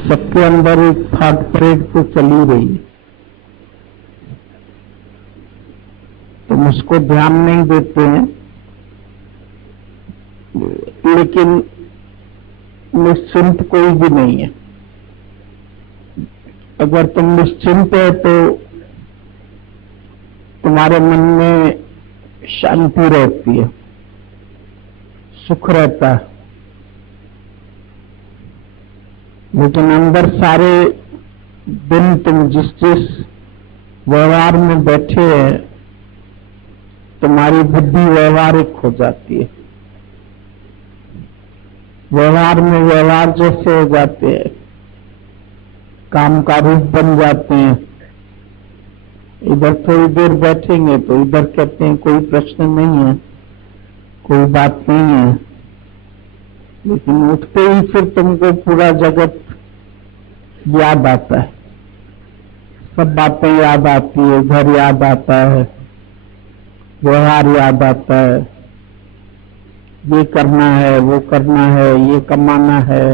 सबके अंदर एक थॉट परेड तो चली रही है, तुम उसको ध्यान नहीं देते हैं, लेकिन निश्चिंत कोई भी नहीं है। अगर तुम निश्चिंत है तो तुम्हारे मन में शांति रहती है, सुख रहता है। लेकिन अंदर सारे दिन तुम जिस व्यवहार में बैठे हैं, तुम्हारी बुद्धि व्यवहारिक हो जाती है। व्यवहार में व्यवहार जैसे हो जाते हैं, काम का रूप बन जाते हैं। इधर थोड़ी देर बैठेंगे तो इधर कहते हैं कोई प्रश्न नहीं है, कोई बात नहीं है, लेकिन उठते ही फिर तुमको पूरा जगत याद आता है, सब बातें याद आती है, घर याद आता है, व्यवहार याद आता है, ये करना है, वो करना है, ये कमाना है,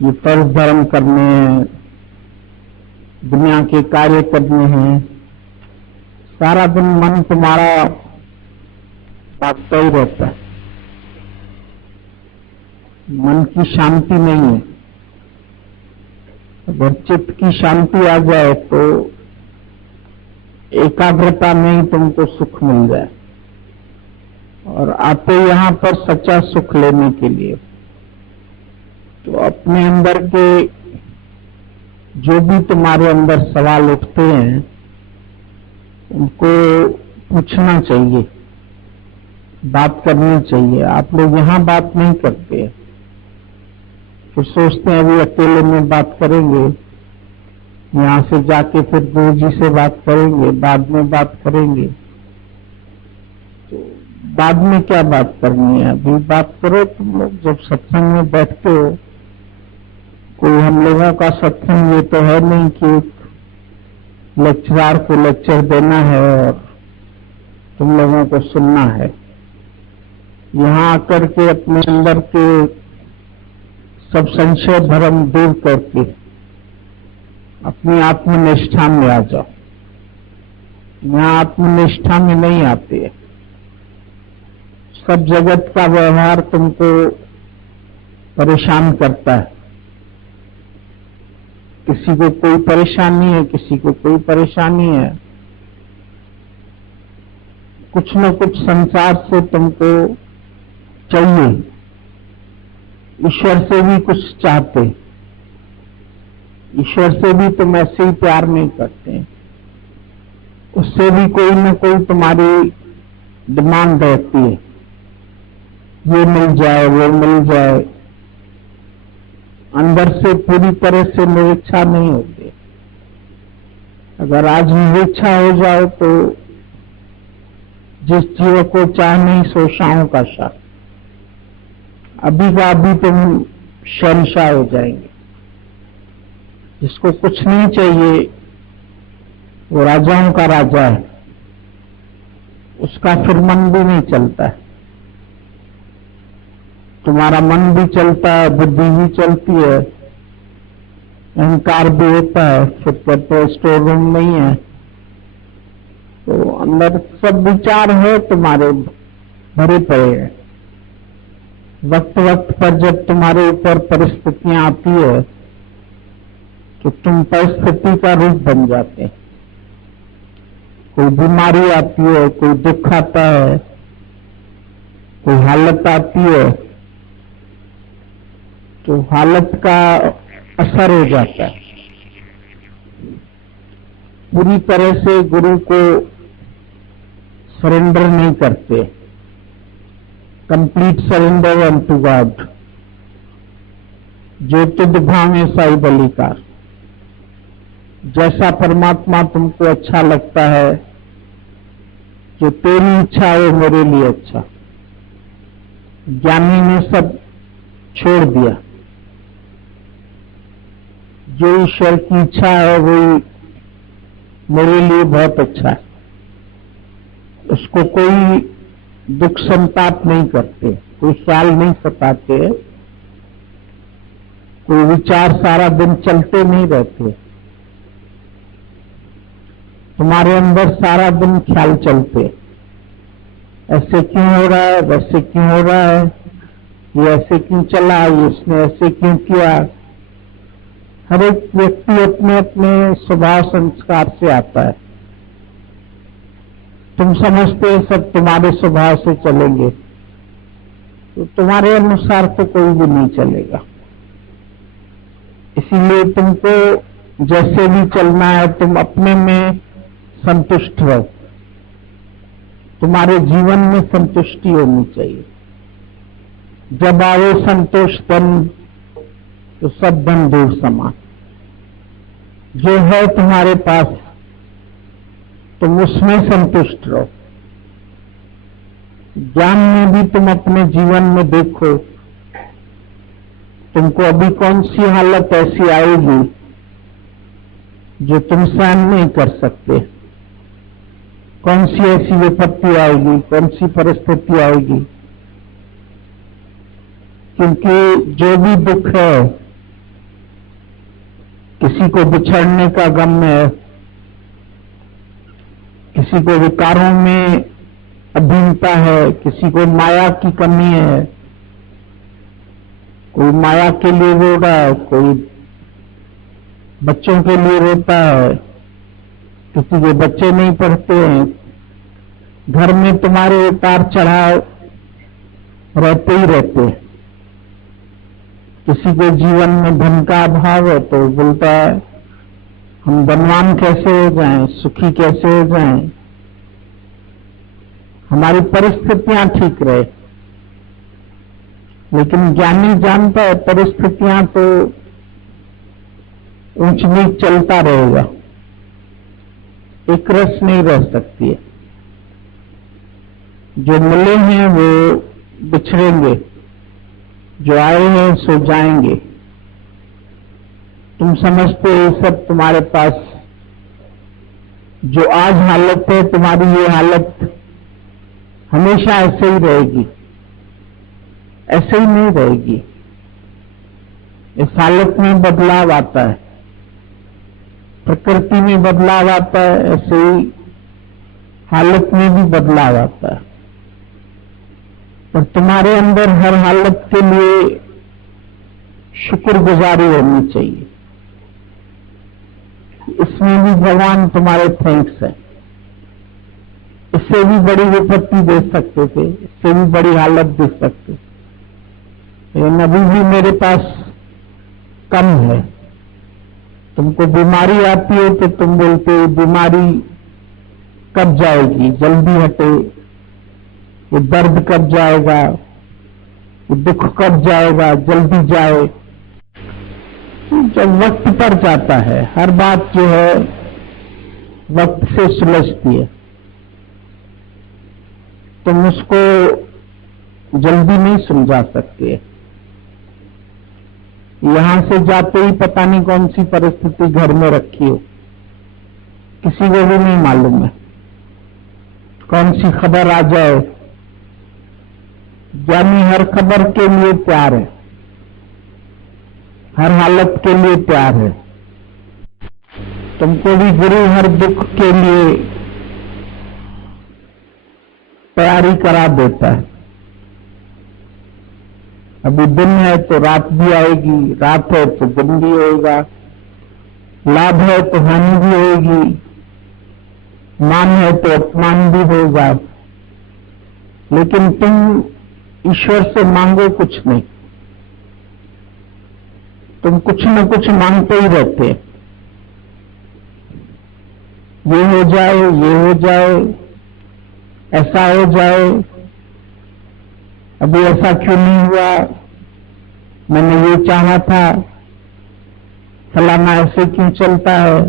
ये फर्ज धर्म करने हैं, दुनिया के कार्य करने हैं। सारा दिन मन तुम्हारा भागता ही रहता है, मन की शांति नहीं है। अगर चित्त की शांति आ जाए तो एकाग्रता में ही तुमको सुख मिल जाए, और आते यहां पर सच्चा सुख लेने के लिए तो अपने अंदर के जो भी तुम्हारे अंदर सवाल उठते हैं उनको पूछना चाहिए, बात करनी चाहिए। आप लोग यहां बात नहीं करते, फिर सोचते हैं अभी अकेले में बात करेंगे, यहां से जाके फिर गुरु जी से बात करेंगे, बाद में बात करेंगे। तो बाद में क्या बात करनी है, अभी बात करो। तुम लोग जब सत्संग में बैठते हो, कोई हम लोगों का सत्संग ये तो है नहीं कि लेक्चरार को लेक्चर देना है और तुम लोगों को सुनना है। यहां आकर के अपने अंदर के सब संशय भ्रम दूर करके अपनी आत्मनिष्ठा में आ जाओ। यहां आत्मनिष्ठा में नहीं आते, सब जगत का व्यवहार तुमको परेशान करता है। किसी को कोई परेशानी है, किसी को कोई परेशानी है, कुछ न कुछ संसार से तुमको चाहिए। ईश्वर से भी कुछ चाहते, ईश्वर से भी तुम ऐसे ही प्यार नहीं करते, उससे भी कोई न कोई तुम्हारी डिमांड रहती है, ये मिल जाए, वो मिल जाए। अंदर से पूरी तरह से निरीक्षा नहीं होती। अगर आज निरीक्षा हो जाए तो जिस जीव को चाह नहीं सो शाहों का शाह, अभी का अभी तुम शहंशाह हो जाएंगे। जिसको कुछ नहीं चाहिए वो राजाओं का राजा है, उसका फिर मन भी नहीं चलता है। तुम्हारा मन भी चलता है, बुद्धि भी चलती है, अहंकार भी होता है, फिर कहते स्टोर रूम नहीं है। तो अंदर सब विचार है तुम्हारे भरे पड़े हैं। वक्त वक्त पर जब तुम्हारे ऊपर परिस्थितियां आती है तो तुम परिस्थिति का रूप बन जाते हैं। कोई बीमारी आती है, कोई दुख आता है, कोई हालत आती है, तो हालत का असर हो जाता है। पूरी तरह से गुरु को सरेंडर नहीं करते, कंप्लीट सरेंडर अनटू गॉड। जो तुझ भावे साई बलिकार, जैसा परमात्मा तुमको अच्छा लगता है, जो तेरी इच्छा है मेरे लिए अच्छा। ज्ञानी ने सब छोड़ दिया, जो ईश्वर की इच्छा है वही मेरे लिए बहुत अच्छा है। उसको कोई दुख संताप नहीं करते, कोई ख्याल नहीं सताते, कोई विचार सारा दिन चलते नहीं रहते, तुम्हारे अंदर सारा दिन ख्याल चलते, ऐसे क्यों हो रहा है, वैसे क्यों हो रहा है, ये ऐसे क्यों चला, ये इसने ऐसे क्यों किया। हर एक व्यक्ति अपने अपने स्वभाव संस्कार से आता है। तुम समझते हो सब तुम्हारे स्वभाव से चलेंगे, तो तुम्हारे अनुसार तो कोई भी नहीं चलेगा। इसीलिए तुमको जैसे भी चलना है, तुम अपने में संतुष्ट रहो। तुम्हारे जीवन में संतुष्टि होनी चाहिए। जब आवे संतोष धन, तो सब धन दूर समान। जो है तुम्हारे पास, तुम उसमें संतुष्ट रहो। ज्ञान में भी तुम अपने जीवन में देखो, तुमको अभी कौन सी हालत ऐसी आएगी जो तुम सहन नहीं कर सकते, कौन सी ऐसी विपत्ति आएगी, कौन सी परिस्थिति आएगी। क्योंकि जो भी दुख है, किसी को बिछड़ने का गम है, किसी को विकारों में अधीनता है, किसी को माया की कमी है, कोई माया के लिए रो रहा है, कोई बच्चों के लिए रोता है, किसी के बच्चे नहीं पढ़ते हैं। घर में तुम्हारे उतार चढ़ाव रहते ही रहते हैं। किसी के जीवन में धन का अभाव है तो बोलता है हम धनवान कैसे हो जाएं, सुखी कैसे हो जाएं, हमारी परिस्थितियां ठीक रहे। लेकिन ज्ञानी जानता है परिस्थितियां तो ऊंच नीच चलता रहेगा, एक रस नहीं रह सकती है। जो मिले हैं वो बिछड़ेंगे, जो आए हैं सो जाएंगे। तुम समझते हो सब तुम्हारे पास जो आज हालत है, तुम्हारी ये हालत हमेशा ऐसे ही रहेगी, ऐसे ही नहीं रहेगी। इस हालत में बदलाव आता है, प्रकृति में बदलाव आता है, ऐसे ही हालत में भी बदलाव आता है। पर तुम्हारे अंदर हर हालत के लिए शुक्रगुजारी होनी चाहिए। इसमें भी भगवान तुम्हारे थैंक्स है। इससे भी बड़ी विपत्ति दे सकते थे, इससे भी बड़ी हालत दे सकते, लेकिन अभी भी मेरे पास कम है। तुमको बीमारी आती है तो तुम बोलते हो बीमारी कब जाएगी, जल्दी हटे, वो दर्द कब जाएगा, वो दुख कब जाएगा, जल्दी जाए। जब वक्त पर जाता है, हर बात जो है वक्त से सुलझती है। तुम उसको जल्दी नहीं सुलझा सकते। यहां से जाते ही पता नहीं कौन सी परिस्थिति घर में रखी हो, किसी को भी नहीं मालूम है। कौन सी खबर आ जाए, ज्ञानी हर खबर के लिए तैयार है, हर हालत के लिए तैयार है। तुमको भी गुरु हर दुख के लिए तैयारी करा देता है। अभी दिन है तो रात भी आएगी, रात है तो दिन भी होगा, लाभ है तो हानि भी होगी, मान है तो अपमान भी होगा। लेकिन तुम ईश्वर से मांगो कुछ नहीं, तुम कुछ न कुछ मांगते ही रहते। ये हो जाए, ये हो जाए, ऐसा हो जाए, अभी ऐसा क्यों नहीं हुआ, मैंने ये चाहा था, फलाना ऐसे क्यों चलता है,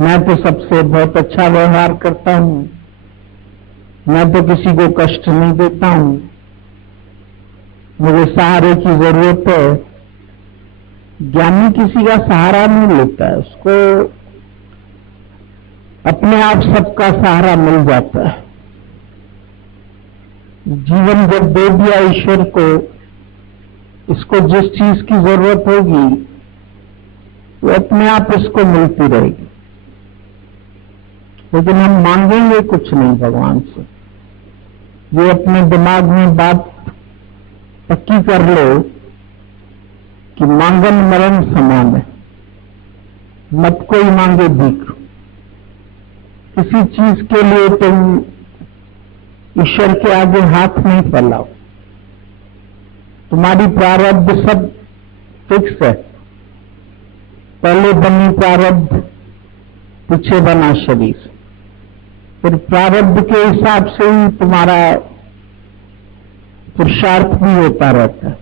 मैं तो सबसे बहुत अच्छा व्यवहार करता हूं, मैं तो किसी को कष्ट नहीं देता हूं, मुझे सहारे की जरूरत है। ज्ञानी किसी का सहारा नहीं लेता है, उसको अपने आप सबका सहारा मिल जाता है। जीवन जब दे दिया ईश्वर को, इसको जिस चीज की जरूरत होगी वो अपने आप इसको मिलती रहेगी। लेकिन हम मांगेंगे कुछ नहीं भगवान से। ये अपने दिमाग में बात पक्की कर लो कि मांगन मरण समान है। मत कोई मांगे भीख। किसी चीज के लिए तुम ईश्वर के आगे हाथ नहीं फैलाओ। तुम्हारी प्रारब्ध सब फिक्स है। पहले बनी प्रारब्ध, पीछे बना शरीर। फिर प्रारब्ध के हिसाब से ही तुम्हारा पुरुषार्थ भी होता रहता है।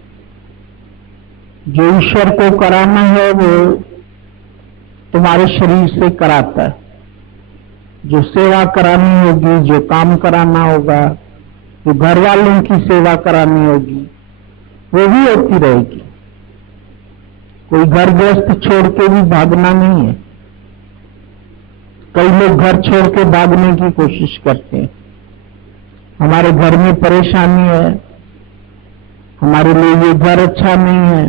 जो ईश्वर को कराना है वो तुम्हारे शरीर से कराता है। जो सेवा करानी होगी, जो काम कराना होगा, जो घर वालों की सेवा करानी होगी, वो भी होती रहेगी। कोई घर गृहस्थ छोड़ के भी भागना नहीं है। कई लोग घर छोड़ के भागने की कोशिश करते हैं। हमारे घर में परेशानी है, हमारे लिए ये घर अच्छा नहीं है,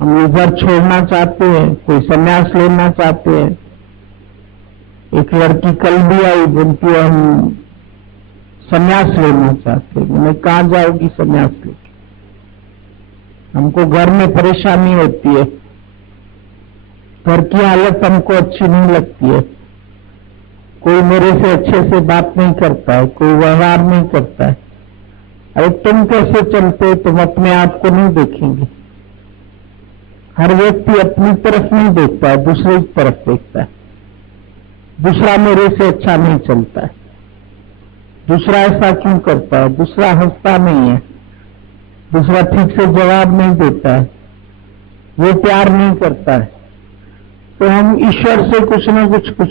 हम ये घर छोड़ना चाहते हैं, कोई संन्यास लेना चाहते हैं। एक लड़की कल भी आई, बोलती है हम संन्यास लेना चाहते हैं। मैं कहाँ जाओगी संन्यास लेके? हमको घर में परेशानी होती है, घर की हालत हमको अच्छी नहीं लगती है। कोई मेरे से अच्छे से बात नहीं करता है, कोई व्यवहार नहीं करता है। अरे तुम कैसे चलते? तुम अपने आप को नहीं देखेंगे। हर व्यक्ति अपनी तरफ नहीं देखता है, दूसरे की तरफ देखता है। दूसरा मेरे से अच्छा नहीं चलता है, दूसरा ऐसा क्यों करता है, दूसरा हंसता नहीं है, दूसरा ठीक से जवाब नहीं देता है, वो प्यार नहीं करता है। तो हम ईश्वर से कुछ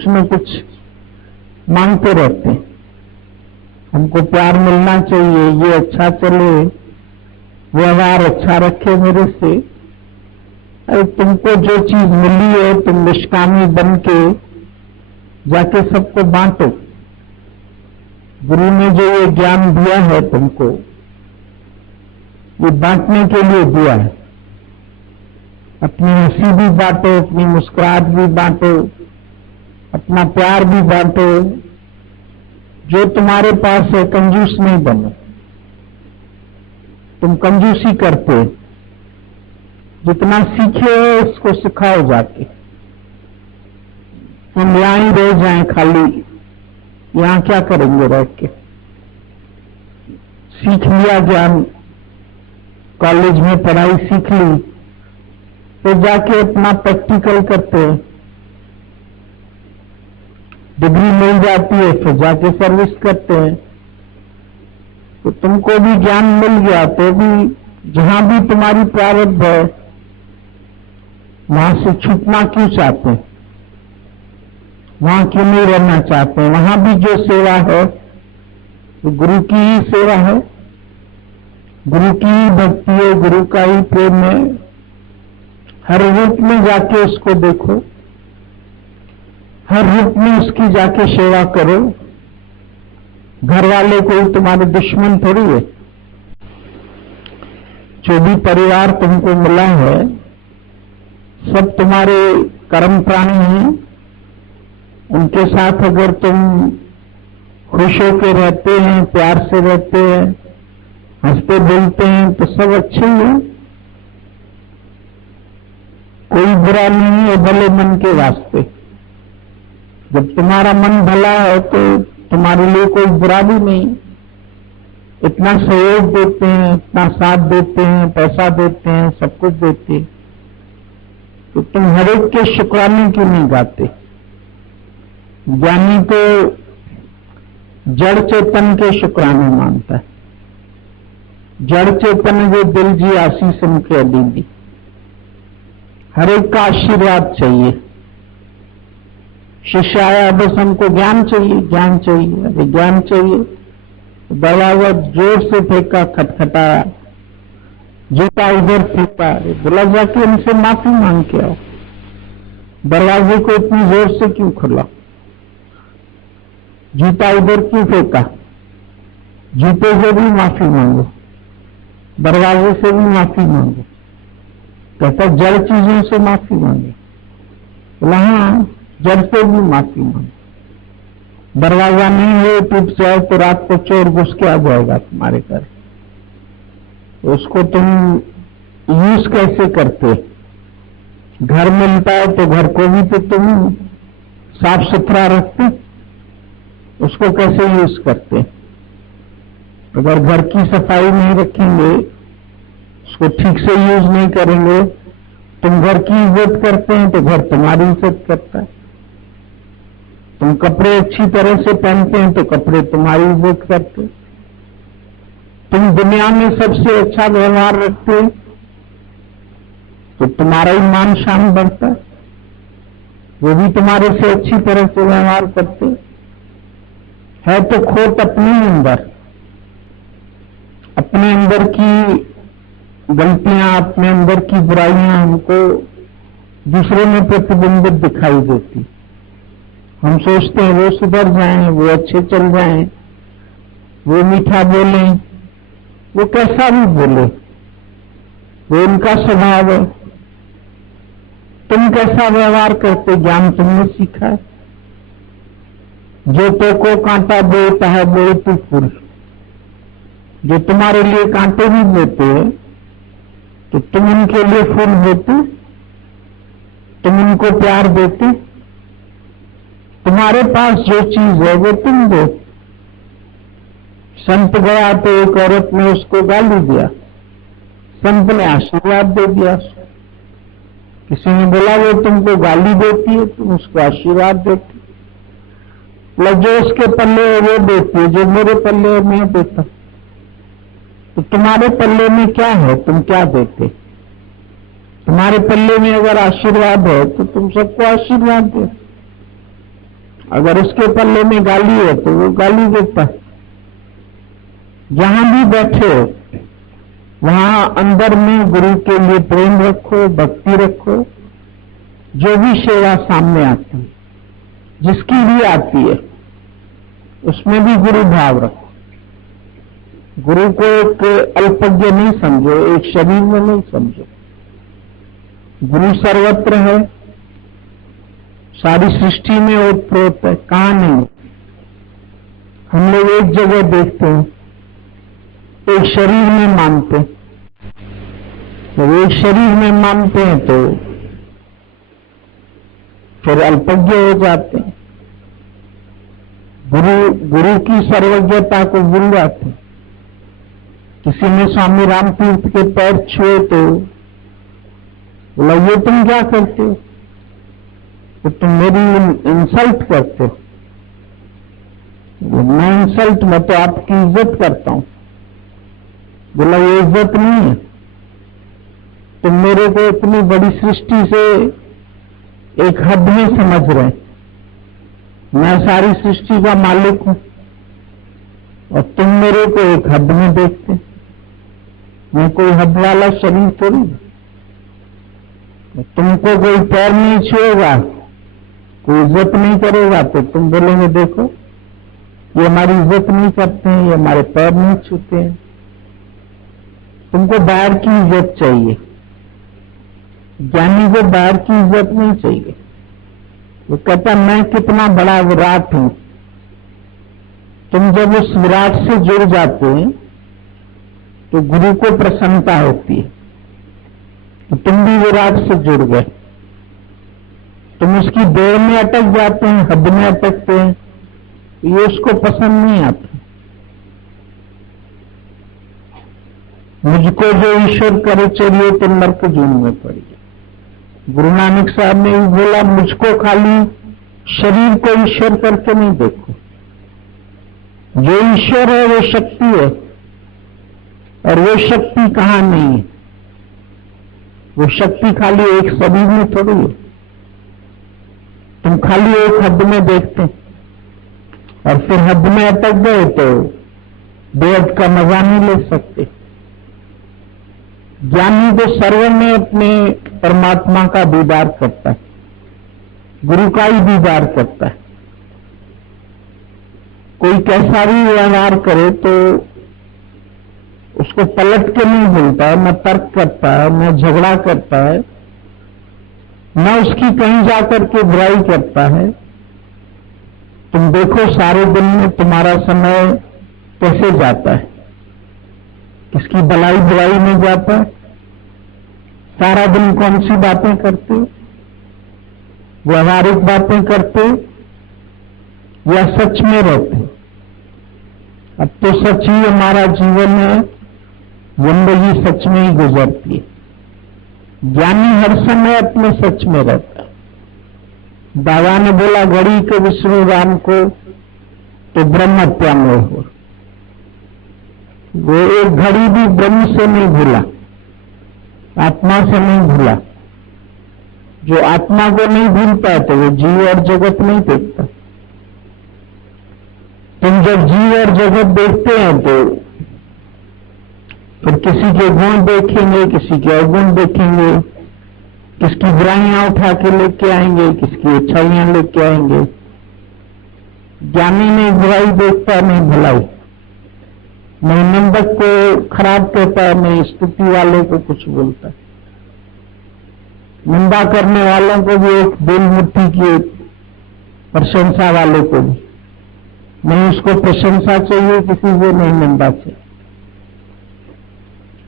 न कुछ मांगते रहते हैं। हमको प्यार मिलना चाहिए, ये अच्छा चले, व्यवहार अच्छा रखे मेरे से। अरे तुमको जो चीज मिली है, तुम निष्कामी बन के जाके सबको बांटो। गुरु ने जो ये ज्ञान दिया है तुमको, ये बांटने के लिए दिया है। अपनी हंसी भी बांटो, अपनी मुस्कुराहट भी बांटो, अपना प्यार भी बांटो। जो तुम्हारे पास है कंजूस नहीं बनो। तुम कंजूसी करते हो, जितना सीखे हो उसको सिखाओ जाके। हम यहां ही रह जाएं खाली, यहां क्या करेंगे रह के? सीख लिया ज्ञान, कॉलेज में पढ़ाई सीख ली, तो जाके अपना प्रैक्टिकल करते हैं। डिग्री मिल जाती है, फिर जाके सर्विस करते हैं। तो तुमको भी ज्ञान मिल गया, तो भी जहां भी तुम्हारी प्रारब्ध है वहां से छूटना क्यों चाहते हैं? वहां क्यों नहीं रहना चाहते हैं? वहां भी जो सेवा है तो गुरु की ही सेवा है, गुरु की ही भक्ति है, गुरु का ही प्रेम है। हर रूप में जाके उसको देखो, हर रूप में उसकी जाके सेवा करो। घर वाले कोई तुम्हारे दुश्मन थोड़ी है। जो भी परिवार तुमको मिला है सब तुम्हारे कर्म प्राणी हैं। उनके साथ अगर तुम खुश होकर रहते हैं, प्यार से रहते हैं, हंसते बोलते हैं, तो सब अच्छे ही हैं। कोई बुरा नहीं है भले मन के वास्ते। जब तुम्हारा मन भला है तो तुम्हारे लिए कोई बुरा भी नहीं। इतना सहयोग देते हैं, इतना साथ देते हैं, पैसा देते हैं, सब कुछ देते हैं, तो तुम हर एक के शुक्राने क्यों नहीं गाते? ज्ञानी तो जड़ चेतन के शुक्राने मानता है। जड़ चेतन जो दिल जी आशीष मुखे अदीदी, हर एक का आशीर्वाद चाहिए। शिष्य आया, बस हमको ज्ञान चाहिए, ज्ञान चाहिए। अरे ज्ञान चाहिए, दड़ा हुआ जोर से फेंका, खटखटाया, जूता उधर फेंका, बोला जाके इनसे माफी मांग के आओ। दरवाजे को इतनी जोर से क्यों खोला? जूता उधर क्यों फेंका? जूते से भी माफी मांगो। दरवाजे से भी माफी मांगो। कहता जड़ चीजों से माफी मांगे। बोला हाँ, जड़ से भी माफी मांगो। दरवाजा नहीं हो, टूट जाए तो रात को चोर घुस के आ जाएगा तुम्हारे घर, उसको तुम यूज कैसे करते? घर मिलता है तो घर को भी तो तुम साफ सुथरा रखते, उसको कैसे यूज करते? अगर घर की सफाई नहीं रखेंगे, उसको ठीक से यूज नहीं करेंगे, तुम घर की इज्जत करते हैं तो घर तुम्हारी इज्जत करता है। तुम कपड़े अच्छी तरह से पहनते हैं तो कपड़े तुम्हारी इज्जत करते। तुम दुनिया में सबसे अच्छा व्यवहार रखते हो तो तुम्हारा ही मान शान बढ़ता है। वो भी तुम्हारे से अच्छी तरह से व्यवहार करते है। तो खोट अपने अंदर, अपने अंदर की गलतियां, अपने अंदर की बुराइयां हमको दूसरे में प्रतिबिंबित दिखाई देती। हम सोचते हैं वो सुधर जाएं, वो अच्छे चल जाएं, वो मीठा बोलें, वो कैसा भी बोले, वो उनका स्वभाव है। तुम कैसा व्यवहार करते, ज्ञान तुमने सीखा है। जो तो को कांटा बोता है बोए तू फूल। जो तुम्हारे लिए कांटे भी बोते हैं तो तुम उनके लिए फूल बोते, तुम उनको प्यार देते। तुम्हारे पास जो चीज है वो तुम दो। संत गया तो एक औरत ने उसको गाली दिया, संत ने आशीर्वाद दे दिया। किसी ने बोला वो तुमको गाली देती है, तुम उसको आशीर्वाद देते। मतलब जो उसके पल्ले है वो देती है, जो मेरे पल्ले है मैं देता। तो तुम्हारे पल्ले में क्या है, तुम क्या देते? तुम्हारे पल्ले में अगर आशीर्वाद है तो तुम सबको आशीर्वाद दो। अगर उसके पल्ले में गाली है तो वो गाली देता। जहां भी बैठे हो वहां अंदर में गुरु के लिए प्रेम रखो, भक्ति रखो। जो भी सेवा सामने आती है, जिसकी भी आती है, उसमें भी गुरु भाव रखो। गुरु को एक अल्पज्ञ नहीं समझो, एक शरीर में नहीं समझो। गुरु सर्वत्र है, सारी सृष्टि में ओतप्रोत है, कहां नहीं। हम लोग एक जगह देखते हैं, एक शरीर में मानते। जब एक शरीर में मानते हैं तो फिर अल्पज्ञ हो जाते हैं। गुरु की सर्वज्ञता को भूल जाते हैं। किसी ने स्वामी रामतीर्थ के पैर छुए तो बोला ये तुम क्या करते हो? तो तुम मेरी इंसल्ट करते हो। मैं इंसल्ट, मैं तो आपकी इज्जत करता हूं। बोला ये इज्जत नहीं है, तुम मेरे को इतनी बड़ी सृष्टि से एक हद में समझ रहे। मैं सारी सृष्टि का मालिक हूं और तुम मेरे को एक हद में देखते। मैं कोई हद वाला शरीर थोड़ी। तुमको कोई पैर नहीं छुएगा, कोई इज्जत नहीं करेगा तो तुम बोलोगे देखो ये हमारी इज्जत नहीं करते हैं, ये हमारे पैर नहीं छूते हैं। तुमको बाहर की इज्जत चाहिए, ज्ञानी को बाहर की इज्जत नहीं चाहिए। वो कहता मैं कितना बड़ा विराट हूं। तुम जब उस विराट से जुड़ जाते हैं तो गुरु को प्रसन्नता होती है। तो तुम भी विराट से जुड़ गए। तुम उसकी देह में अटक जाते हैं, हद में अटकते हैं, ये उसको पसंद नहीं आता। मुझको जो ईश्वर करे चलिए तो नर्क जून में पड़िए। गुरु नानक साहब ने भी बोला मुझको खाली शरीर को ईश्वर करके नहीं देखो। जो ईश्वर है वो शक्ति है, और वो शक्ति कहां नहीं है। वो शक्ति खाली एक शरीर में थोड़ी है। तुम खाली एक हद में देखते और फिर हद में अटक गए तो बेहद का मजा नहीं ले सकते। ज्ञानी को सर्व में अपने परमात्मा का दीदार करता है, गुरु का ही दीदार करता है। कोई कैसा भी व्यवहार करे तो उसको पलट के नहीं बोलता है, न तर्क करता है, न झगड़ा करता है, न उसकी कहीं जाकर के बुराई करता है। तुम देखो सारे दिन में तुम्हारा समय कैसे जाता है, किसकी भलाई बुराई में जाता है। सारा दिन कौन सी बातें करते हो, व्यवहारिक बातें करते या सच में रहते। अब तो सच ही हमारा जीवन है, जिंदगी सच में ही गुजरती है। ज्ञानी हर समय अपने सच में रहता है। दादा ने बोला घड़ी के विष्णु राम को तो ब्रह्म हत्या में हो। वो एक घड़ी भी ब्रह्म से नहीं भूला, आत्मा से नहीं भूला। जो आत्मा को नहीं भूलता है तो वो जीव और जगत नहीं देखता। तुम जब जीव और जगत देखते हैं तो फिर किसी के गुण देखेंगे, किसी के अवगुण देखेंगे, किसकी बुराइयां उठा के लेके आएंगे, किसकी अच्छाइयां लेके आएंगे। ज्ञानी नहीं बुराई देखता, नहीं भलाई, नहीं निंदक को खराब कहता है, नहीं स्तुति वाले को कुछ बोलता है। निंदा करने वालों को भी एक दिल मुट्ठी की, प्रशंसा वाले को भी नहीं। उसको प्रशंसा चाहिए किसी को, नहीं निंदा चाहिए।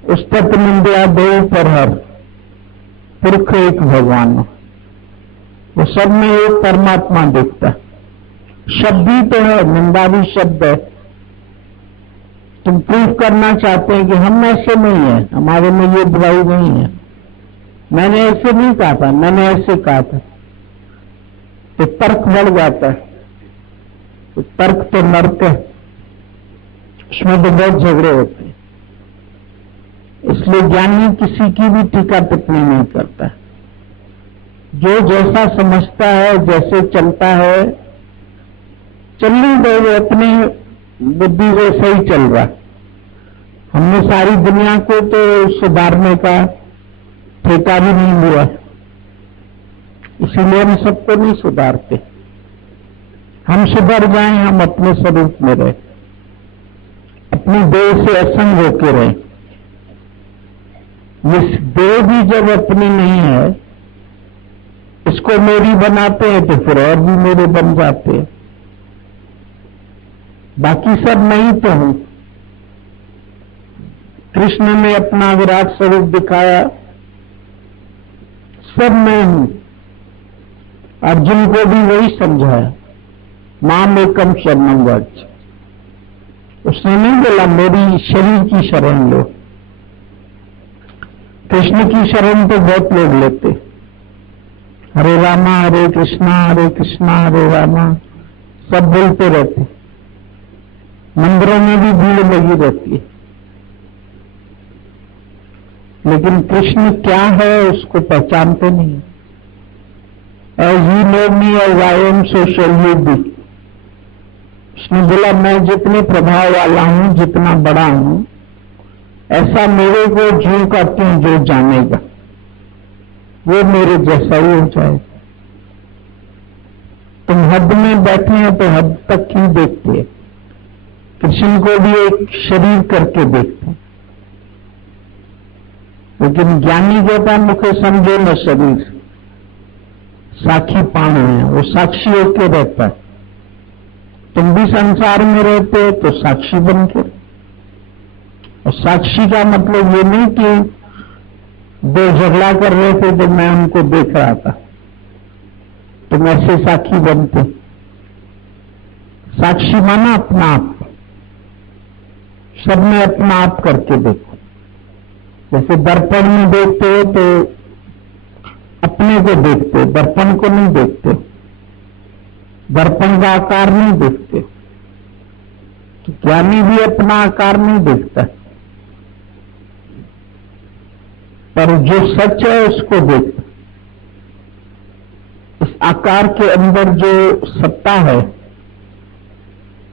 उस तत्व निंदा देव पर हर पुरख एक भगवान, वो सब में एक परमात्मा दिखता है। शब्द ही तो है, निंदा भी शब्द है। तुम प्रूफ करना चाहते हैं कि हम ऐसे नहीं है, हमारे में ये बुराई नहीं है, मैंने ऐसे नहीं कहा था, मैंने ऐसे कहा था, तो तर्क बढ़ जाता है। तो तर्क तो नर्क है, उसमें तो बहुत झगड़े होते हैं। इसलिए ज्ञानी किसी की भी टीका टिप्पणी नहीं करता। जो जैसा समझता है, जैसे चलता है, चलने दो, वो अपनी बुद्धि से सही चल रहा। हमने सारी दुनिया को तो सुधारने का ठेका भी नहीं लिया, इसीलिए हम सबको नहीं सुधारते। हम सुधर जाएं, हम अपने स्वरूप में रहे, अपनी देह से असंग होके रहे। इस देह भी जब अपनी नहीं है, इसको मेरी बनाते हैं तो फिर और भी मेरे बन जाते हैं। बाकी सब नहीं तो हूं। कृष्ण ने अपना विराट स्वरूप दिखाया, सब मैं हूं। अर्जुन को भी वही समझाया, माम एकम शरणं व्रज। उसने नहीं बोला मेरी शरीर की शरण लो। कृष्ण की शरण तो बहुत लोग लेते, हरे रामा हरे कृष्णा हरे रामा सब बोलते रहते। मंदिरों में भी भीड़ लगी रहती है, लेकिन कृष्ण क्या है उसको पहचानते नहीं। As you know me as I am, so shall you be। उसने बोला मैं जितने प्रभाव वाला हूं, जितना बड़ा हूं, ऐसा मेरे को जो करते हैं, जो जानेगा वो मेरे जैसा ही हो जाएगा। तुम हद में बैठे हैं तो हद तक ही देखते हैं। कृष्ण को भी एक शरीर करके देखते हैं, लेकिन ज्ञानी कहता मुझे समझो न शरीर, साक्षी पाण है, वो साक्षी होके रहता है। तुम भी संसार में रहते हो तो साक्षी बन के। और साक्षी का मतलब ये नहीं कि दो झगड़ा कर रहे थे तो मैं उनको देख रहा था, तुम ऐसे साक्षी बनते। साक्षी माना अपना आप, सब में अपना आप करके देखो। जैसे दर्पण में देखते हो तो अपने को देखते, दर्पण को नहीं देखते, दर्पण का आकार नहीं देखते। तो ज्ञानी भी अपना आकार नहीं देखता, पर जो सच है उसको देखता। इस आकार के अंदर जो सत्ता है,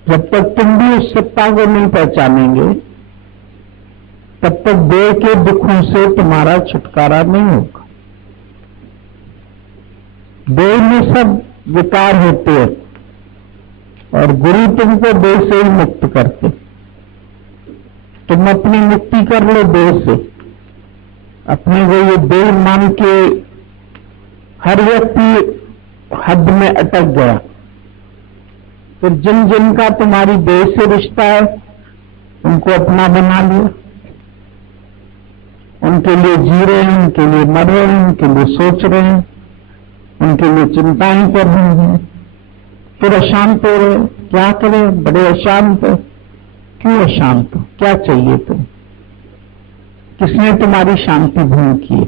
जब तक तुम भी उस सत्ता को नहीं पहचानेंगे, तब तक देह के दुखों से तुम्हारा छुटकारा नहीं होगा। देह में सब विकार होते हैं और गुरु तुमको देह से ही मुक्त करते। तुम अपनी मुक्ति कर लो देह से। अपने को ये देह मान के हर व्यक्ति हद में अटक गया। फिर जिन जिनका तुम्हारी देह से रिश्ता है उनको अपना बना लिया, उनके लिए जी रहे हैं, उनके लिए मर रहे हैं, उनके लिए सोच रहे हैं, उनके लिए चिंताएं कर रहे हैं, फिर अशांत हो रहे। क्या करें? बड़े अशांत है। क्यों अशांत हो? क्या चाहिए तुम? किसने तुम्हारी शांति भंग की है?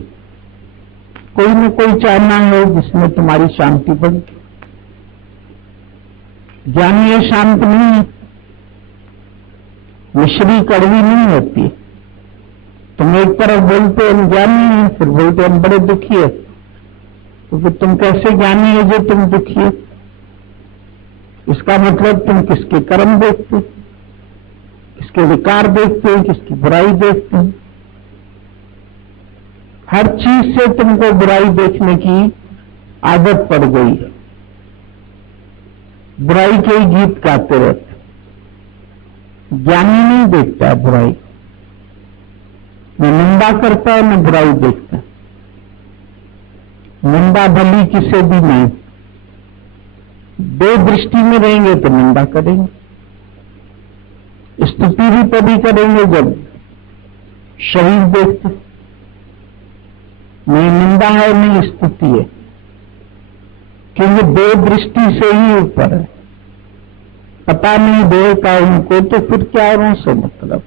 कोई न कोई चाहना है जिसने तुम्हारी शांति भंग की। ज्ञानी ये शांत नहीं है, मिश्री कड़वी नहीं होती। तुम एक तरफ बोलते हम ज्ञानी हैं, फिर बोलते हम बड़े दुखी है। तो फिर तुम कैसे ज्ञानी है जो तुम दुखी है? इसका मतलब तुम किसके कर्म देखते, किसके विकार देखते हैं, किसकी बुराई देखते हैं। हर चीज से तुमको बुराई देखने की आदत पड़ गई है। बुराई के ही गीत गाते रहते। ज्ञानी नहीं देखता है बुराई, न निंदा करता है न बुराई देखता है। निंदा भली किसे भी नहीं। दो दृष्टि में रहेंगे तो निंदा करेंगे, स्तुति भी तभी करेंगे जब शरीर देखते। नहीं निंदा है नहीं स्तुति है, क्योंकि दो दृष्टि से ही ऊपर है। पता नहीं देह का उनको, तो फिर क्या औरों से मतलब?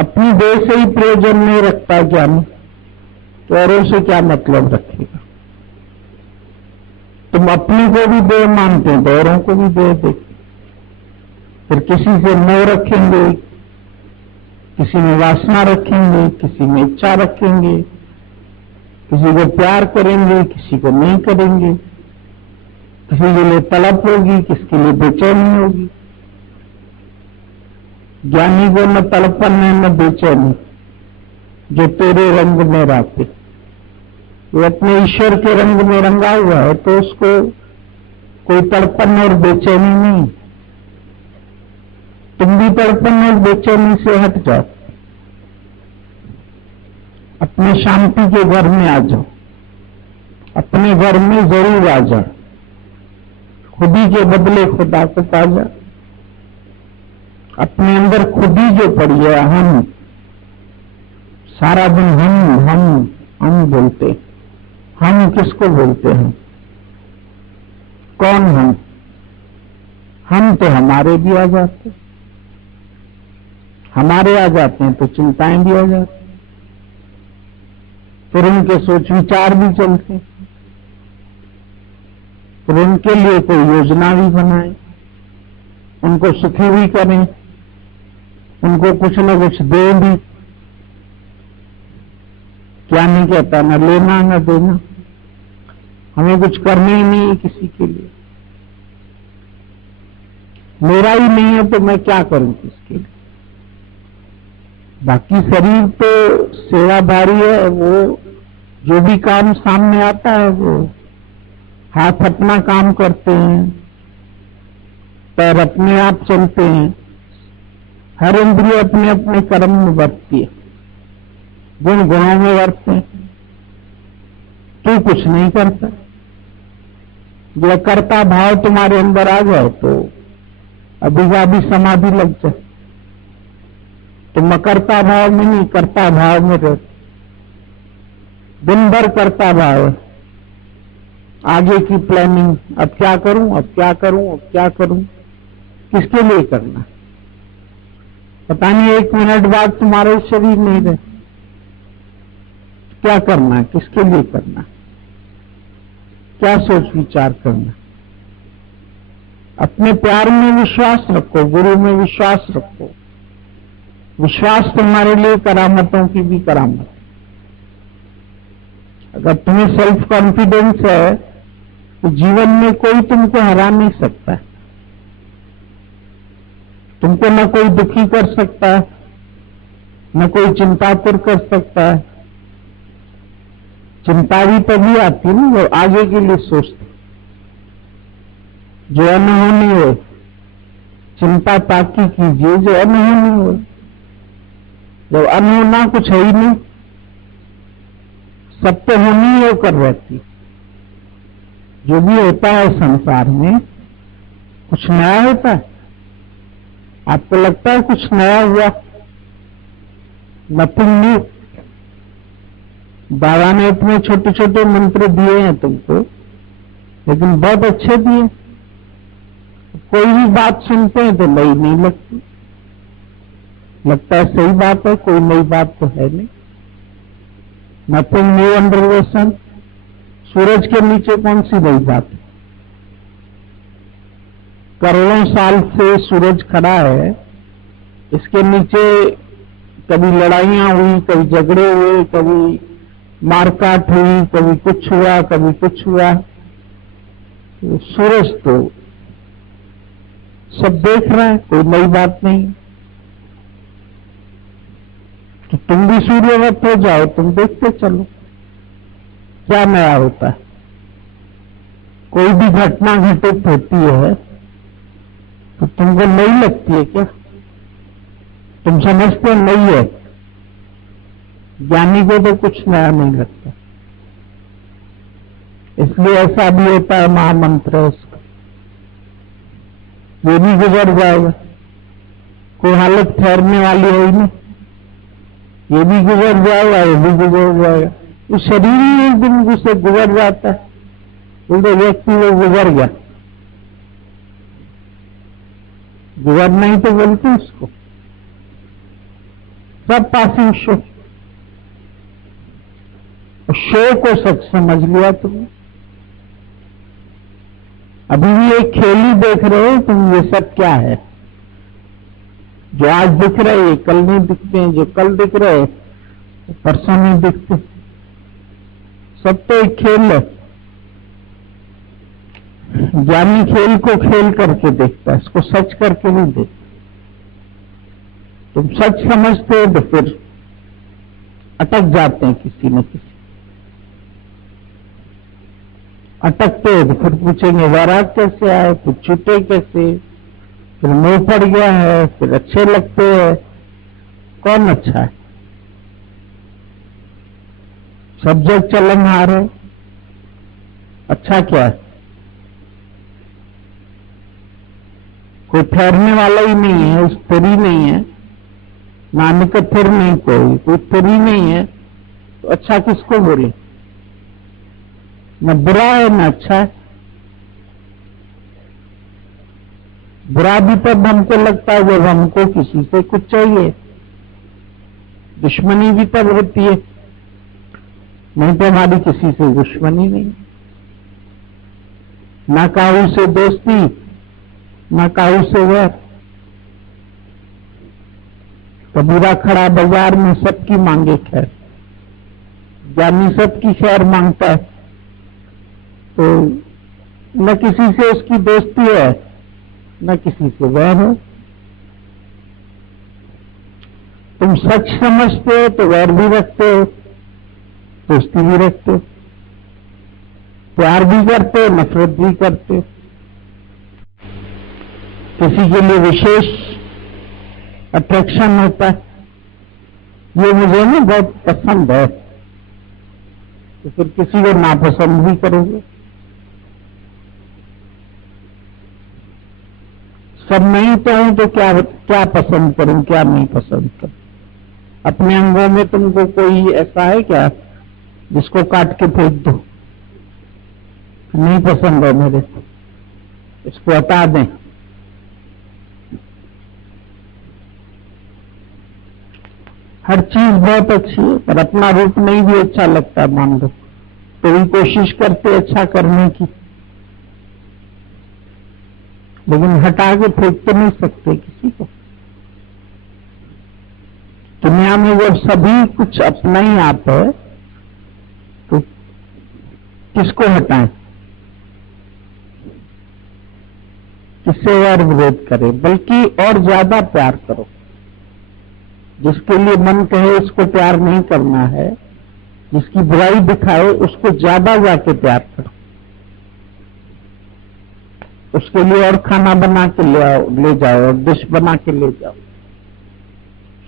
अपनी देह से ही प्रयोजन नहीं रखता ज्ञानी, तो औरों से क्या मतलब रखेगा? तुम अपने को भी देह मानते हैं तो औरों को भी देह देखते। फिर किसी से मोह रखेंगे, किसी में वासना रखेंगे, किसी में इच्छा रखेंगे, किसी को प्यार करेंगे, किसी को नहीं करेंगे, किसी के लिए तड़प होगी, किसके लिए बेचैनी होगी। ज्ञानी को न तड़पन है न बेचैनी, जो तेरे रंग में रहते। वो अपने ईश्वर के रंग में रंगा हुआ है, तो उसको कोई तड़पन और बेचैनी नहीं। तुम भी तड़पन और बेचैनी से हट जाओ, अपने शांति के घर में आ जाओ। अपने घर में जरूर आ जाओ, खुदी के बदले खुदा को पा जाओ। अपने अंदर खुदी जो पड़ी है हम, सारा दिन हम बोलते। हम किसको बोलते हैं? कौन हम तो हमारे भी आ जाते, हमारे आ जाते हैं तो चिंताएं भी आ जाती, फिर उनके सोच विचार भी चलते, फिर उनके लिए कोई योजना भी बनाए, उनको सुखी भी करें, उनको कुछ न कुछ दे भी। क्या नहीं कहता, न लेना न देना, हमें कुछ करना ही नहीं है किसी के लिए। मेरा ही नहीं है तो मैं क्या करूं किसके लिए? बाकी शरीर तो सेवादारी है, वो जो भी काम सामने आता है वो हाथ अपना काम करते हैं, पैर अपने आप चलते हैं, हर इंद्रिय अपने अपने कर्म में बरतती है, गुण गुणों में बरतते हैं। तू कुछ नहीं करता। जो कर्ता भाव तुम्हारे अंदर आ जाए तो अभी का अभी समाधि लग जाए। तुम अकर्ता भाव में नहीं, कर्ता भाव में रहते। दिन भर कर्ता भाव, आगे की प्लानिंग, अब क्या करूं, अब क्या करूं, अब क्या करूं, किसके लिए करना? पता नहीं 1 मिनट बाद तुम्हारे शरीर नहीं रहे, क्या करना, किसके लिए करना, क्या सोच विचार करना? अपने प्यार में विश्वास रखो, गुरु में विश्वास रखो। विश्वास तुम्हारे लिए करामतों की भी करामत। अगर तुम्हें सेल्फ कॉन्फिडेंस है तो जीवन में कोई तुमको हरा नहीं सकता। तुमको न कोई दुखी कर सकता है, न कोई चिंतातुर कर सकता है। चिंता भी तभी आती है ना जो आगे के लिए सोचते, जो अनहोनी हो। चिंता ताकि कीजिए जो अनहोनी हो। जब अनहोना कुछ है ही नहीं, सब तो होनी ही होकर रहती। जो भी होता है संसार में कुछ नया होता है। आपको लगता है कुछ नया हुआ? Nothing new. बाबा ने इतने छोटे छोटे मंत्र दिए हैं तुमको, लेकिन बहुत अच्छे दिए। कोई भी बात सुनते हैं तो नई नहीं लगती, लगता है सही बात है, कोई नई बात तो है नहीं। नथिंग न्यू अंडर द सन। सूरज के नीचे कौन सी नई बात है? करोड़ों साल से सूरज खड़ा है, इसके नीचे कभी लड़ाइयां हुई, कभी झगड़े हुए, कभी मारकाट हुई, कभी कुछ हुआ, कभी कुछ हुआ। तो सूरज तो सब देख रहा है, कोई नई बात नहीं। तो तुम भी सूर्यवत हो जाओ, तुम देखते चलो क्या नया होता है। कोई भी घटना घटित होती है तो तुमको नई लगती है क्या? तुम समझते नहीं है। ज्ञानी को तो कुछ नया नहीं लगता, इसलिए ऐसा भी होता है महामंत्र है उसका। ये भी गुजर जाएगा, कोई हालत ठहरने वाली है ही नहीं। ये भी गुजर जाएगा, ये भी गुजर जाएगा। तो शरीर ही एक दिन से गुजर जाता है, बोलते व्यक्ति वो गुजर गया। गुजरना ही तो बोलते उसको। सब पासिंग शो। शो को सच समझ लिया तुमने। अभी भी एक खेल ही देख रहे हो तुम। ये सब क्या है? जो आज दिख रहे हैं कल नहीं दिखते हैं, जो कल दिख रहे हैं परसों नहीं दिखते। सब तो एक खेल है। ज्ञानी खेल को खेल करके देखता है, इसको सच करके नहीं देखता। तुम सच समझते हो तो फिर अटक जाते हैं किसी न किसी। अटकते हो तो फिर पूछेंगे वैराग कैसे आए, फिर छूटे कैसे, फिर मुंह पड़ गया है, फिर अच्छे लगते हैं। कौन अच्छा है? सब जग चलन हार है। अच्छा क्या है? कोई ठहरने वाला ही नहीं है, स्थिर ही नहीं है। नानक फिर नहीं, कोई स्थिर ही नहीं है, तो अच्छा किसको बोले? न बुरा है न अच्छा है। बुरा भी तब हमको लगता है जब हमको किसी से कुछ चाहिए। दुश्मनी भी तब होती है, नहीं तो हमारी किसी से दुश्मनी नहीं। ना काहू से दोस्ती, ना काहू से वैर। कबीरा खड़ा बाजार में सबकी मांगे खैर। ज्ञानी सबकी खैर मांगता है, तो न किसी से उसकी दोस्ती है न किसी से वैर है। तुम सच समझते हो तो वैर भी रखते हो, दोस्ती भी रखते हो, प्यार भी करते हो, नफरत भी करते हो। किसी के लिए विशेष अट्रैक्शन होता है, ये मुझे ना बहुत पसंद है, तो फिर किसी को नापसंद भी करोगे। सब नहीं तो हूं तो क्या पसंद करूं, क्या नहीं पसंद करूं। अपने अंगों में तुमको कोई ऐसा है क्या जिसको काट के फेंक दो? नहीं पसंद है मेरे को, इसको हटा दें। हर चीज बहुत अच्छी है, पर अपना रूप नहीं भी अच्छा लगता मान लो, तो भी कोशिश करते अच्छा करने की, लेकिन हटा के फेंक तो नहीं सकते किसी को। दुनिया में जब सभी कुछ अपना ही आप है तो किसको हटाएं, किससे और विरोध करें? बल्कि और ज्यादा प्यार करो। जिसके लिए मन कहे इसको प्यार नहीं करना है, जिसकी बुराई दिखाए उसको ज्यादा जाके प्यार करो। उसके लिए और खाना बना के ले जाओ और डिश बना के ले जाओ।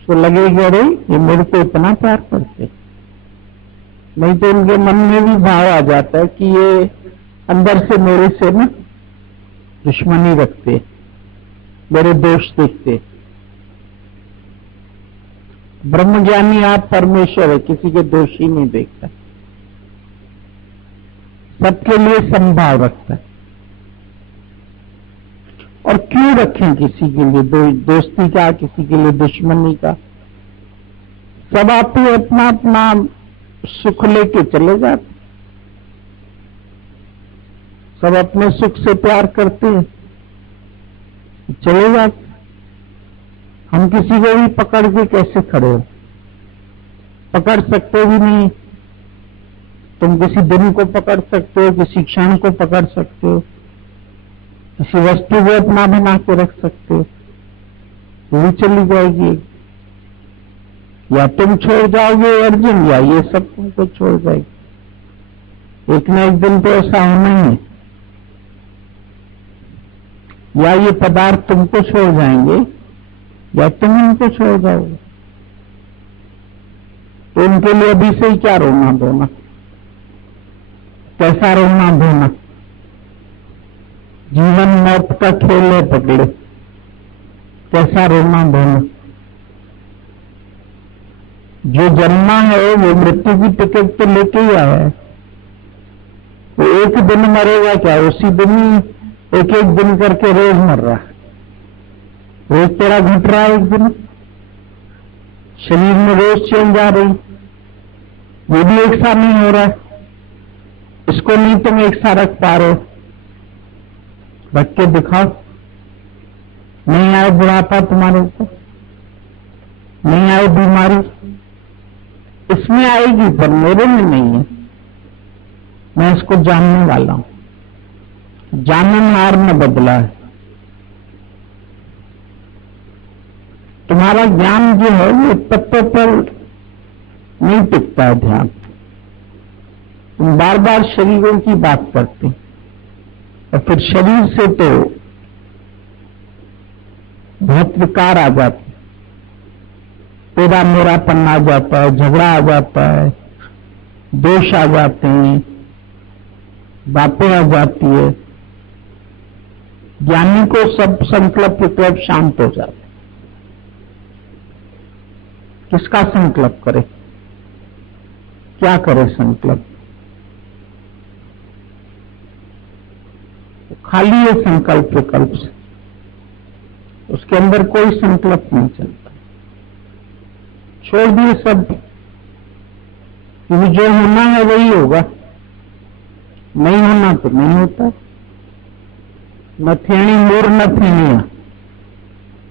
उसको लगेगा अरे ये मेरे को इतना प्यार करते, नहीं तो उनके मन में भी भाव आ जाता है कि ये अंदर से मेरे से ना दुश्मनी रखते, मेरे दोष देखते। ब्रह्मज्ञानी आप परमेश्वर है, किसी के दोष ही नहीं देखता, सबके लिए समभाव रखता है। और क्यों रखें किसी के लिए दोस्ती का, किसी के लिए दुश्मनी का? सब आप ही अपना अपना सुख लेके चले जाते, सब अपने सुख से प्यार करते हैं, चले जाते। हम किसी को भी पकड़ के कैसे खड़े हो? पकड़ सकते भी नहीं। तुम किसी दिन को पकड़ सकते हो, किसी क्षण को पकड़ सकते हो, किसी वस्तु को अपना बना के रख सकते हो, वो भी चली जाएगी। या तुम छोड़ जाओगे अर्जुन, या ये सब तुमको छोड़ जाएगी। एक न एक दिन तो ऐसा होना ही है। या ये पदार्थ तुमको छोड़ जाएंगे या तुम इनको छोड़ जाओगे। तो उनके लिए अभी से ही क्या रोना धोना, कैसा रोना धोना? जीवन मौत का खेल है पकड़े, कैसा रोना धोना? जो जन्मा है वो मृत्यु की टिकट तो लेके ही आया है। वो एक दिन मरेगा क्या? उसी दिन ही एक एक दिन करके रोज मर रहा है। रोज तेरा घट रहा है, एक दिन शरीर में रोज चल जा रही, वो भी एक साथ नहीं हो रहा है। इसको नहीं तुम एक साथ रख पा रहे हो, रख के दिखाओ। नहीं आए बुढ़ापा तुम्हारे ऊपर, नहीं आए बीमारी, इसमें आएगी पर मेरे में नहीं है। मैं इसको जानने वाला हूं। जाननहार में बदला है। तुम्हारा ज्ञान जो है वो तत्व पर नहीं टिकता है ध्यान। तुम बार बार शरीरों की बात करते और फिर शरीर से तो बहुत विकार आ जाते, तेरा मेरापन आ जाता है, झगड़ा आ जाता है, दोष आ जाते हैं, बातें आ जाती है। ज्ञानी को सब संकल्प विकल्प शांत हो जाते। किसका संकल्प करे, क्या करे संकल्प? खाली है संकल्प विकल्प से, उसके अंदर कोई संकल्प नहीं चलता। छोड़ दिए सब, क्योंकि जो होना है वही होगा, नहीं होना तो नहीं होता। न थेणी मोर न थेणिया,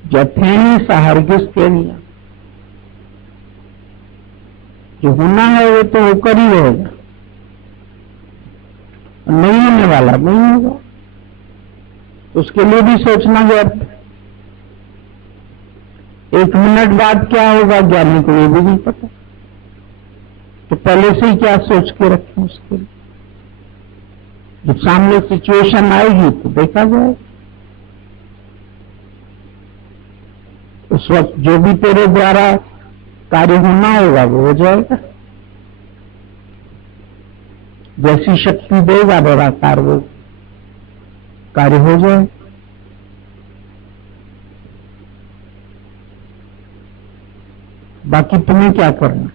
जथेणी सहारगिस थेणिया। जो होना है वो तो होकर ही रहेगा, नहीं होने वाला नहीं होगा। उसके लिए भी सोचना व्यर्थ। एक मिनट बाद क्या होगा ज्ञानी को ये भी नहीं पता, तो पहले से ही क्या सोच के रखें उसके लिए। जब सामने सिचुएशन आएगी तो देखा जाए, उस वक्त जो भी तेरे द्वारा कार्य होना होगा वो हो जाएगा। जैसी शक्ति देगा निराकार वो कार्य हो जाए। बाकी तुम्हें क्या करना?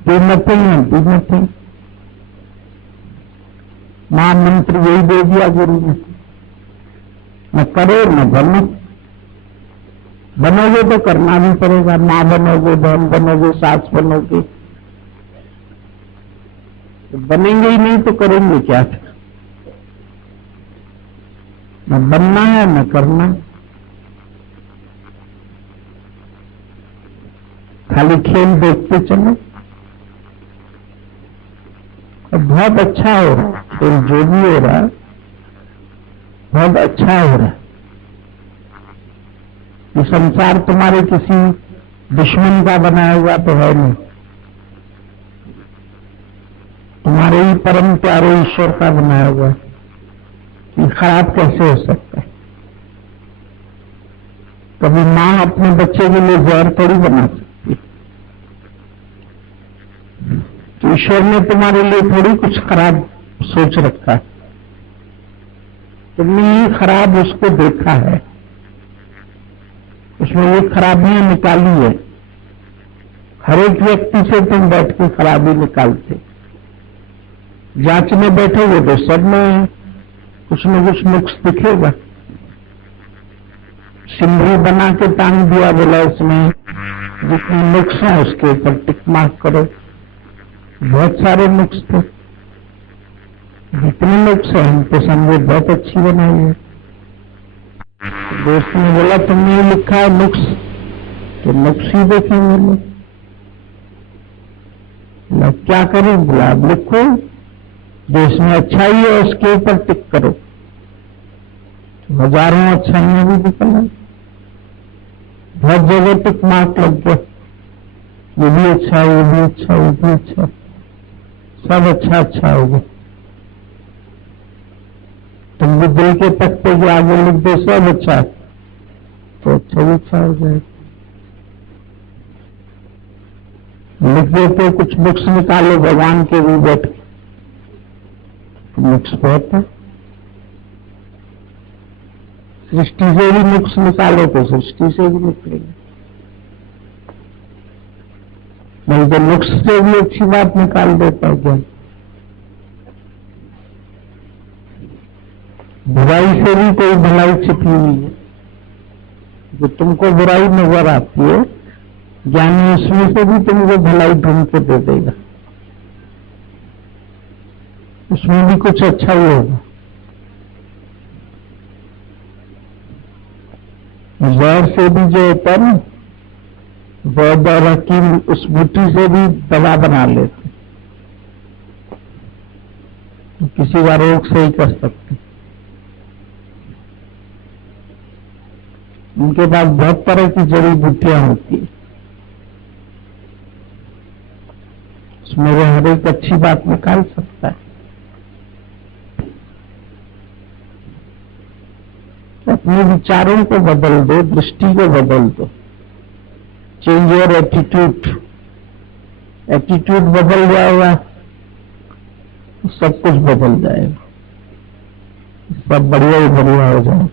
Do nothing. महामंत्र यही दे दिया गुरु ने, न करो न बनो। बनोगे तो करना भी पड़ेगा। मां बनोगे, बहन बनोगे, सास बनोगे, तो बनेंगे ही नहीं तो करेंगे क्या? न बनना है न करना, खाली खेल देखते चलो। और बहुत अच्छा हो रहा है, तो जो भी हो रहा है बहुत अच्छा हो रहा है। ये संसार तुम्हारे किसी दुश्मन का बनाया हुआ तो है नहीं, तुम्हारे ही परम प्यारे ईश्वर का बनाया हुआ है। ये खराब कैसे हो सकता है? कभी मां अपने बच्चे के लिए जहर थोड़ी बना सकती। तो ईश्वर ने तुम्हारे लिए थोड़ी कुछ खराब सोच रखा है, तुमने ये खराब उसको देखा है, उसमें ये खराबियां निकाली है। हर एक व्यक्ति से तुम बैठ के खराबी निकालते, जांचने बैठोगे तो सब में कुछ न कुछ नुक्स दिखेगा। सिंदूर बना के टांग दिया, बोला इसमें जितने नुक्स हैं उसके ऊपर टिक मार्क करो। बहुत सारे नुक्स थे, जितने नुक्स हैं हम तो समझे बहुत अच्छी बनाई है। दोस्त ने बोला तुमने ये लिखा है नुक्स, तो नुक्स ही देखेंगे लोग। क्या करें? बोला अब लिखो, जो इसमें अच्छाई है उसके ऊपर टिक करो। हजारों अच्छाइयां भी निकल आई, बहुत जगह टिक मार्क लग गया, ये भी अच्छा है, ये भी अच्छा, ये भी अच्छा, सब अच्छा अच्छा हो गया। तुम भी दिल के तख्ते के आगे लिख दो सब अच्छा है, तो अच्छा भी अच्छा हो जाएगा। लिख देते कुछ बुक्स निकालो भगवान के भी बैठ के, बुक्स बहुत है। सृष्टि से भी नुक्स निकालो तो सृष्टि से भी निकलेंगे, नहीं तो नुक्स से भी अच्छी बात निकाल देता है ज्ञान। बुराई से भी कोई भलाई छिपी हुई है, जो तुमको बुराई नजर आती है, ज्ञानी उसमें से भी तुमको भलाई ढूंढ के दे देगा, उसमें भी कुछ अच्छा ही होगा। जहर से भी जो होता है ना, वैद्य और हकीम उस बूटी से भी दवा बना लेते, किसी का रोग सही कर सकते। उनके पास बहुत तरह की जड़ी बूटियां होती है, उसमें वो हर एक अच्छी बात निकाल सकता है। अपने विचारों को बदल दो, दृष्टि को बदल दो, चेंज योर एटीट्यूड। एटीट्यूड बदल जाएगा तो सब कुछ बदल जाएगा, सब बढ़िया ही बढ़िया हो जाएगा।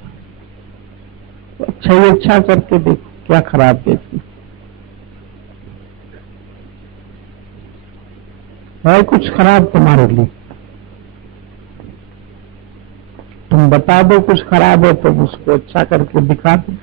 तो अच्छा ही अच्छा करके देखो, क्या खराब देखो है कुछ खराब तुम्हारे लिए? तुम बता दो कुछ खराब है तो उसको अच्छा करके दिखा दो।